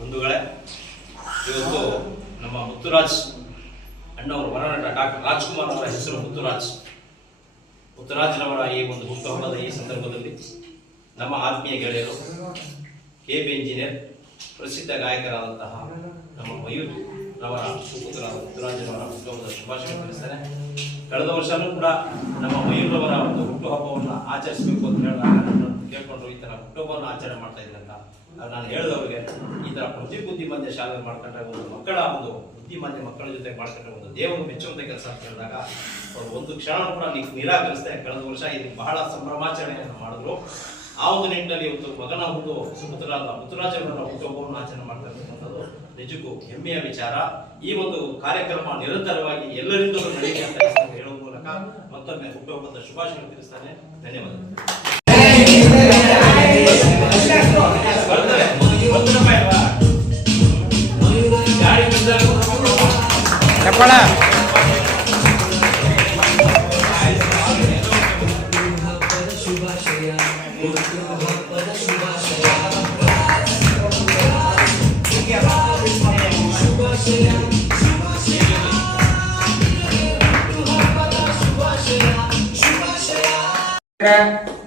ಬಂಧುಗಳೇ, ಇವತ್ತು ನಮ್ಮ ಮುತ್ತುರಾಜ್ ಅಣ್ಣವರು ವರನಟ ಡಾಕ್ಟರ್ ರಾಜ್ಕುಮಾರ್ ಅವರ ಹೆಸರು ಮುತ್ತುರಾಜ್ರವರ ಈ ಒಂದು ಹುಟ್ಟುಹಬ್ಬದ ಈ ಸಂದರ್ಭದಲ್ಲಿ ನಮ್ಮ ಆತ್ಮೀಯ ಗೆಳೆಯರು KB ಇಂಜಿನಿಯರ್ ಪ್ರಸಿದ್ಧ ಗಾಯಕರಾದಂತಹ ನಮ್ಮ ಮಯೂರ್ ರವರ ಸುಪುತ್ರರಾದ ಮುತ್ತುರಾಜ್ರವರ ಹುಟ್ಟುಹಬ್ಬದ ಶುಭಾಶಯ ತಿಳಿಸ್ತಾರೆ. ಕಳೆದ ವರ್ಷನೂ ಕೂಡ ನಮ್ಮ ಮಯೂರ್ ರವರ ಒಂದು ಹುಟ್ಟುಹಬ್ಬವನ್ನು ಆಚರಿಸಬೇಕು ಅಂತ ಕೇಳ್ಕೊಂಡು ಈ ತರ ಹುಟ್ಟುಹಬ್ಬವನ್ನು ಆಚರಣೆ ಮಾಡ್ತಾ ಇದ್ರಂತ ನಾನು ಹೇಳಿದವ್ರಿಗೆ ಈ ತರ ಬುದ್ಧಿಮಾಂದ್ಯ ಶಾಲೆ ಮಾಡ್ಕೊಂಡ್ರೆ ಒಂದು ಮಕ್ಕಳ ಒಂದು ಬುದ್ಧಿಮಾಂದ್ಯ ಮಕ್ಕಳ ಜೊತೆ ಮಾಡ್ಕೊಂಡ್ರೆ ಒಂದು ದೇವರು ಮೆಚ್ಚುವಂತ ಕೆಲಸ ಅಂತ ಹೇಳಿದಾಗ ಅವರು ಒಂದು ಕ್ಷಣ ಕೂಡ ನಿರಾಕರಿಸ್ದೆ ಕಳೆದ ವರ್ಷ ಇಲ್ಲಿ ಬಹಳ ಸಂಭ್ರಮಾಚರಣೆಯನ್ನು ಮಾಡಿದ್ರು. ಆ ಒಂದು ನಿಟ್ಟಿನಲ್ಲಿ ಒಂದು ಮಗನ ಹುಟ್ಟು ಸುಪುತ್ರರಾದ ಮುತ್ತುರಾಜವರ ಹುಟ್ಟುಹಬ್ಬವನ್ನು ಆಚರಣೆ ಮಾಡ್ತಾ ಇರ್ತಕ್ಕಂಥದ್ದು ನಿಜಕ್ಕೂ ಹೆಮ್ಮೆಯ ವಿಚಾರ. ಈ ಒಂದು ಕಾರ್ಯಕ್ರಮ ನಿರಂತರವಾಗಿ ಎಲ್ಲರಿಂದಲೂ ನಡೆಯಲಿ ಅಂತ ಹೇಳುವ ಮೂಲಕ ಮತ್ತೊಮ್ಮೆ ಹುಟ್ಟುಹಬ್ಬದ ಶುಭಾಶಯ ತಿಳಿಸ್ತಾನೆ. ಧನ್ಯವಾದಗಳು.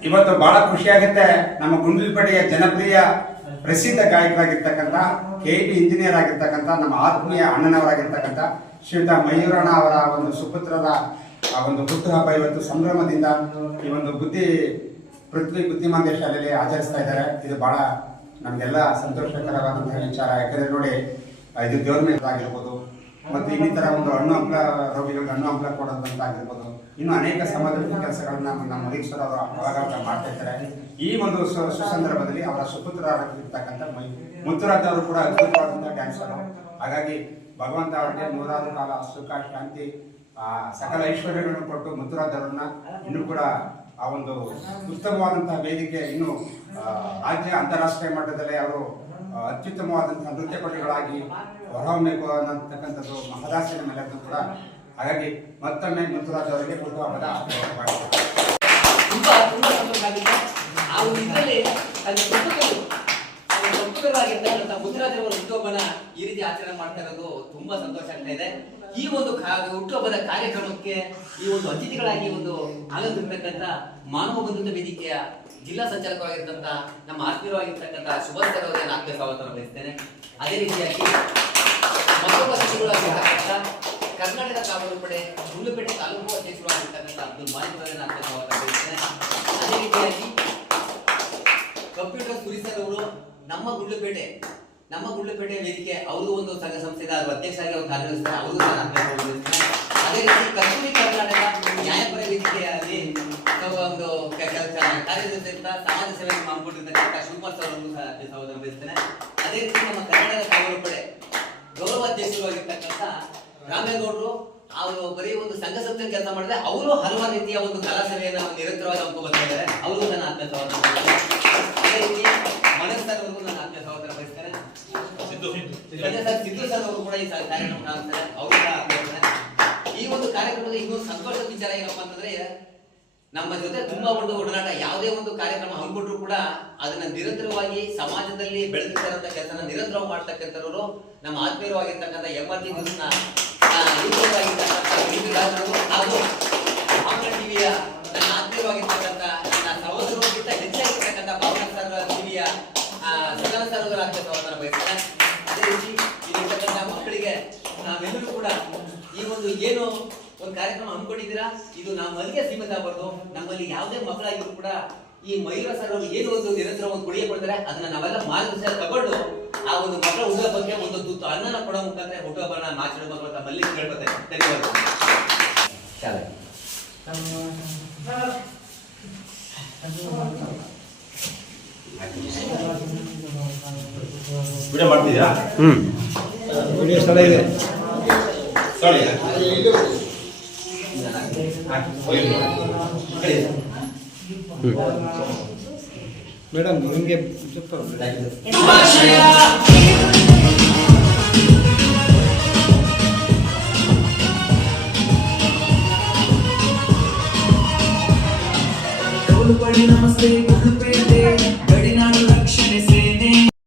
ಇವತ್ತು ಬಹಳ ಖುಷಿ ಆಗುತ್ತೆ. ನಮ್ಮ ಗುಂಡ್ಲುಪೇಟೆಯ ಜನಪ್ರಿಯ ಪ್ರಸಿದ್ಧ ಗಾಯಕರಾಗಿರ್ತಕ್ಕಂಥ KB ಇಂಜಿನಿಯರ್ ಆಗಿರ್ತಕ್ಕಂಥ ನಮ್ಮ ಆತ್ಮೀಯ ಅಣ್ಣನವರಾಗಿರ್ತಕ್ಕಂಥ ಶ್ರೀಯುತ ಮಯೂರಣ್ಣ ಅವರ ಒಂದು ಸುಪುತ್ರರ ಒಂದು ಹುಟ್ಟುಹಬ್ಬ ಇವತ್ತು ಸಂಭ್ರಮದಿಂದ ಈ ಒಂದು ಪೃಥ್ವಿ ಬುದ್ಧಿಮಾಂದ್ಯ ಶಾಲೆಯಲ್ಲಿ ಆಚರಿಸ್ತಾ ಇದ್ದಾರೆ. ಇದು ಬಹಳ ನಮಗೆಲ್ಲ ಸಂತೋಷಕರವಾದಂತಹ ವಿಚಾರ. ಯಾಕಂದ್ರೆ ನೋಡಿ, ಇದು ದೇವ್ರ ಮೇಲೆ ಆಗಿರ್ಬೋದು, ಮತ್ತು ಇನ್ನಿತರ ಒಂದು ಹಣ್ಣು ಹಂಪಲ ರೋಗಿಗಳಿಗೆ ಹಣ್ಣು ಹಂಪಲ ಕೊಡೋದಂತಾಗಿರ್ಬೋದು, ಇನ್ನು ಅನೇಕ ಸಮಾಜದ ಕೆಲಸಗಳನ್ನ ನಮ್ಮ ಮರೀಶ್ವರ ಅವರು ಅವಾಗ ಮಾಡ್ತಾ ಇದ್ದಾರೆ. ಈ ಒಂದು ಸುಸಂದರ್ಭದಲ್ಲಿ ಅವರ ಸುಪುತ್ರರಾಗಿರ್ತಕ್ಕಂಥ ಮುತ್ತುರಾಜ್ ಅವರು ಕೂಡ ಅದ್ಭುತವಾದಂತಹ ಡ್ಯಾನ್ಸರು. ಹಾಗಾಗಿ ಭಗವಂತ ಅವರಿಗೆ ನೂರಾರು ಕಾಲ ಸುಖ ಶಾಂತಿ ಸಕಲ ಐಶ್ವರ್ಯಗಳನ್ನು ಕೊಟ್ಟು ಮುತ್ತುರಾಜ್ ಅವರನ್ನ ಇನ್ನೂ ಕೂಡ ಆ ಒಂದು ಉತ್ತಮವಾದಂತಹ ವೇದಿಕೆ ಇನ್ನು ರಾಜ್ಯ ಅಂತಾರಾಷ್ಟ್ರೀಯ ಮಟ್ಟದಲ್ಲಿ ಅವರು ಅತ್ಯುತ್ತಮವಾದಂತಹ ನೃತ್ಯಪಟುಗಳಾಗಿ ಹೊರಹೊಮ್ಮಬೇಕು ಅನ್ನತಕ್ಕಂಥದ್ದು ಮಹದಾಸೆಯ ಮೇಲೆದ್ದು ಕೂಡ. ಹಾಗಾಗಿ ಮತ್ತೊಮ್ಮೆ ಮುತ್ತುರಾಜ್ ಅವರಿಗೆ ಹುಟ್ಟುಹಬ್ಬದ ತುಂಬಾ ಸಂತೋಷ ಆಗುತ್ತೆ. ಆ ಒಂದು ಇದರಲ್ಲಿ ಮುತ್ತುರಾಜ್ ಅವರ ಹುಟ್ಟುಹಬ್ಬನ ಈ ರೀತಿ ಆಚರಣೆ ಮಾಡ್ತಾ ಇರೋದು ತುಂಬಾ ಸಂತೋಷ ಆಗ್ತಾ ಇದೆ. ಈ ಒಂದು ಹುಟ್ಟುಹಬ್ಬದ ಕಾರ್ಯಕ್ರಮಕ್ಕೆ ಈ ಒಂದು ಅತಿಥಿಗಳಾಗಿ ಒಂದು ಆಗಮಿರ್ತಕ್ಕಂಥ ಮಾನವ ಬಂಧುತ್ವ ವೇದಿಕೆಯ ಜಿಲ್ಲಾ ಸಂಚಾಲಕರಾಗಿರ್ತಕ್ಕಂಥ ನಮ್ಮ ಆತ್ಮೀಯವಾಗಿರ್ತಕ್ಕಂಥ ಸುಭಾಷ್ ಸರ್ ಅವರಿಗೆ ನಾನು ಸ್ವಾಗತ ಬಯಸ್ತೇನೆ. ಅದೇ ರೀತಿಯಾಗಿ ಮತ್ತೊಬ್ಬ ಅತಿಥಿಗಳಾಗಿರ್ತಕ್ಕಂಥ ಕರ್ನಾಟಕ ಕಾವಲು ಪಡೆ ಗುಂಡ್ಲುಪೇಟೆ ತಾಲೂಕು ಅಧ್ಯಕ್ಷರಾಗಿರ್ತಕ್ಕಂಥ ಅಬ್ದುಲ್ ಮಾಲಿಕ್ ಅವರಿಗೆ ನಾನು ಸ್ವಾಗತ ಬಯಸ್ತೇನೆ. ಅದೇ ರೀತಿಯಾಗಿ ಕಂಪ್ಯೂಟರ್ ಸುರಿಸರ್ ಅವರು ನಮ್ಮ ಗುಂಡ್ಲುಪೇಟೆ ವೇದಿಕೆ ಅವರು ಒಂದು ಸಂಘ ಸಂಸ್ಥೆದ ಅಧ್ಯಕ್ಷರಾಗಿ ಅವರು ಕಾರ್ಯನಿರ್ವಹಿಸ್ತಾರೆ. ಅವರು ಅದೇ ರೀತಿ ಕಸ್ತೂರಿ ಕರ್ನಾಟಕ ನ್ಯಾಯಪರ ವೇದಿಕೆಯಲ್ಲಿ ಒಂದು ಕಾರ್ಯನಿರ್ವಹಿಸಿದಂತ ಸಮಾಜ ಸೇವೆ ಮಾಡಿಕೊಂಡಿರ್ತಕ್ಕಂಥ ಶಿವಕುಮಾರ್ ಸರ್ ಅವರು ಸ್ವಾಗತ ಬಯಸ್ತೇನೆ. ಅದೇ ರೀತಿ ನಮ್ಮ ಕರ್ನಾಟಕ ಕಾವಲು ಪಡೆ ಗೌರವಾಧ್ಯಕ್ಷರಾಗಿರ್ತಕ್ಕಂಥ ರಾಮೇಗೌಡರು ಅವರು ಬರೀ ಒಂದು ಸಂಘ ಸಂಸ್ಥೆ ಕೆಲಸ ಮಾಡಿದ್ರೆ ಅವರು ಹಲವಾರು ರೀತಿಯ ಒಂದು ಕಲಾ ಸೇವೆಯನ್ನು ನಿರಂತರವಾಗಿ ಹಮ್ಮಿಕೊಂಡು ಬರ್ತಾ ಇದ್ದಾರೆ. ಅವರು ನನ್ನ ಆತ್ಮೀಯ ಸ್ವಾಗತ. ಅದೇ ರೀತಿ ಮನೋಜ್ ಸರ್ ಅವರಿಗೂ ನನ್ನ ಆತ್ಮೀಯ ಸ್ವಾಗತ ಬಯಸ್ತೇನೆ. ಸಿದ್ದು ಸರ್ ಅವರು ಕೂಡ ಈ ಕಾರ್ಯಕ್ರಮ ಕಾಣ್ತಾರೆ. ಅವರು ಈ ಒಂದು ಕಾರ್ಯಕ್ರಮದ ಇನ್ನೊಂದು ಸಂತೋಷದ ವಿಚಾರ ಏನಪ್ಪಾ ಅಂತಂದ್ರೆ, ನಮ್ಮ ಜೊತೆ ತುಂಬಾ ಒಂದು ಒಡನಾಟ. ಯಾವುದೇ ಒಂದು ಕಾರ್ಯಕ್ರಮ ಹಮ್ಮಿಕೊಂಡ್ರು ಕೂಡ ಅದನ್ನ ನಿರಂತರವಾಗಿ ಸಮಾಜದಲ್ಲಿ ಬೆಳೆದಿರ್ತಕ್ಕಂಥ ಕೆಲಸನ ನಿರಂತರವಾಗಿ ಮಾಡ್ತಕ್ಕಂಥವ್ರು ನಮ್ಮ ಆತ್ಮೀಯವಾಗಿರ್ತಕ್ಕಂಥ MRT ನ್ಯೂಸ್ನ ಹಾಗೂ ಆಮ್ಲನ್ ಟಿವಿಯ ನನ್ನ ಆತ್ಮೀಯವಾಗಿರ್ತಕ್ಕಂಥ ನನ್ನ ಸಹೋದರರಿಗಿಂತ ಹೆಚ್ಚಾಗಿರ್ತಕ್ಕಂಥ ಭಾವನಾ ಸರ್ ಟಿವಿಯ ಸದನ ಸರ್ ಅವರ ಸ್ವಾಗತ ಬಯಸ್ತೇನೆ. ಅದೇ ರೀತಿ ಇಲ್ಲಿರ್ತಕ್ಕಂಥ ಮಕ್ಕಳಿಗೆ ನಾವೆಲ್ಲರೂ ಕೂಡ ಈ ಒಂದು ಏನು ಒಂದು ಕಾರ್ಯಕ್ರಮ ಹಮ್ಮಿಕೊಂಡಿದ್ದೀರಾ, ಇದು ನಮ್ಮಲ್ಲಿಗೆ ಸೀಮಿತ ಆಗಬಾರ್ದು. ನಮ್ಮಲ್ಲಿ ಯಾವುದೇ ಮಕ್ಕಳಾಗಿದ್ರು ಕೂಡ ಈ ಮಯೂರ ಸರ್ ಅವರು ಏನು ಒಂದು ನಿರಂತರ ಒಂದು ಕೊಡುಗೆ ಕೊಡ್ತಾರೆ, ಅದನ್ನ ನಾವೆಲ್ಲ ಮಾರ್ಗದರ್ಶನ ತಗೊಂಡು ಆ ಒಂದು ಮಕ್ಕಳ ಹುಟ್ಟುಹಬ್ಬಕ್ಕೆ ಒಂದು ತುತ್ತು ಅನ್ನನ ಕೊಡೋ ಮುಖಾಂತರ ಹುಟ್ಟುಹಬ್ಬನ ಆಚರಣೆ ತಮ್ಮಲ್ಲಿ ಕೇಳ್ಕೊತೇನೆ. ಧನ್ಯವಾದ. ವಿಡಿಯೋ ಮಾಡ್ತಿದ್ದೀರಾ? ವಿಡಿಯೋ ಸ್ಥಳ ಇದೆ. ಮೇಡಮ್ ನಿಮಗೆ